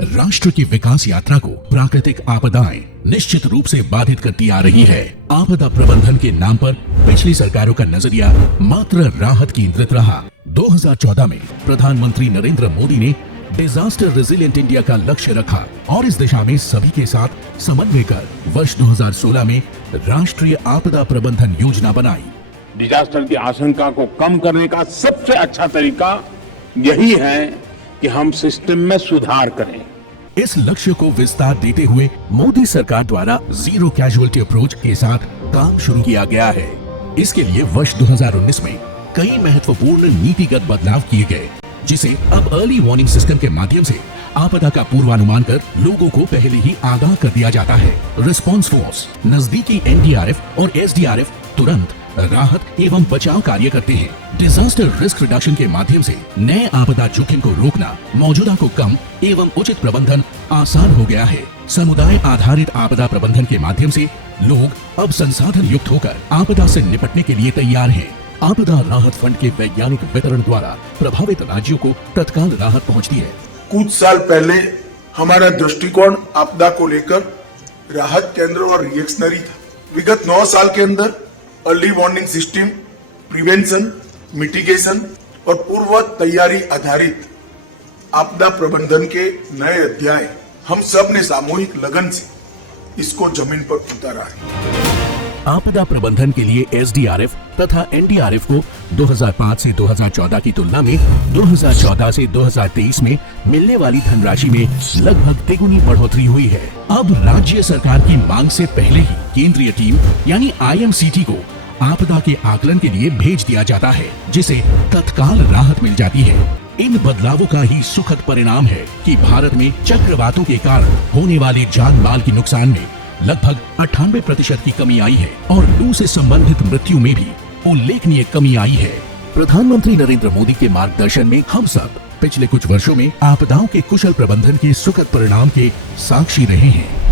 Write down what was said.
राष्ट्र की विकास यात्रा को प्राकृतिक आपदाएं निश्चित रूप से बाधित करती आ रही है। आपदा प्रबंधन के नाम पर पिछली सरकारों का नजरिया मात्र राहत केंद्रित रहा। 2014 में प्रधानमंत्री नरेंद्र मोदी ने डिजास्टर रेजिलिएंट इंडिया का लक्ष्य रखा और इस दिशा में सभी के साथ समन्वय कर वर्ष 2016 में राष्ट्रीय आपदा प्रबंधन योजना बनाई। डिजास्टर की आशंका को कम करने का सबसे अच्छा तरीका यही है कि हम सिस्टम में सुधार करें। इस लक्ष्य को विस्तार देते हुए मोदी सरकार द्वारा जीरो कैजुअल्टी अप्रोच के साथ काम शुरू किया गया है। इसके लिए वर्ष 2019 में कई महत्वपूर्ण नीतिगत बदलाव किए गए, जिसे अब अर्ली वार्निंग सिस्टम के माध्यम से आपदा का पूर्वानुमान कर लोगों को पहले ही आगाह कर दिया जाता है। रिस्पांस फोर्स, नजदीकी एनडीआरएफ और एसडीआरएफ तुरंत राहत एवं बचाव कार्य करते हैं। डिजास्टर रिस्क रिडक्शन के माध्यम से नए आपदा जोखिम को रोकना, मौजूदा को कम एवं उचित प्रबंधन आसान हो गया है। समुदाय आधारित आपदा प्रबंधन के माध्यम से लोग अब संसाधन युक्त होकर आपदा से निपटने के लिए तैयार हैं। आपदा राहत फंड के वैज्ञानिक वितरण द्वारा प्रभावित राज्यों को तत्काल राहत पहुंचती है। कुछ साल पहले हमारा दृष्टिकोण आपदा को लेकर राहत केंद्र और रिएक्शनरी था। विगत 9 साल के अंदर early warning system, prevention, mitigation और पूर्व तैयारी आधारित आपदा प्रबंधन के नए अध्याय हम सब ने सामूहिक लगन से इसको जमीन पर उतारा है। आपदा प्रबंधन के लिए एसडीआरएफ तथा एनडीआरएफ को 2005 से 2014 की तुलना में 2014 से 2023 में मिलने वाली धनराशि में लगभग तिगुनी बढ़ोतरी हुई है। अब राज्य सरकार की मांग से पहले ही केंद्रीय टीम यानी आईएमसीटी को आपदा के आकलन के लिए भेज दिया जाता है, जिसे तत्काल राहत मिल जाती है। इन बदलावों का ही सुखद परिणाम है कि भारत में चक्रवातों के कारण होने वाले जान माल के नुकसान में लगभग 98% की कमी आई है और लू से संबंधित मृत्यु में भी उल्लेखनीय कमी आई है। प्रधानमंत्री नरेंद्र मोदी के मार्गदर्शन में हम सब पिछले कुछ वर्षों में आपदाओं के कुशल प्रबंधन के सुखद परिणाम के साक्षी रहे हैं।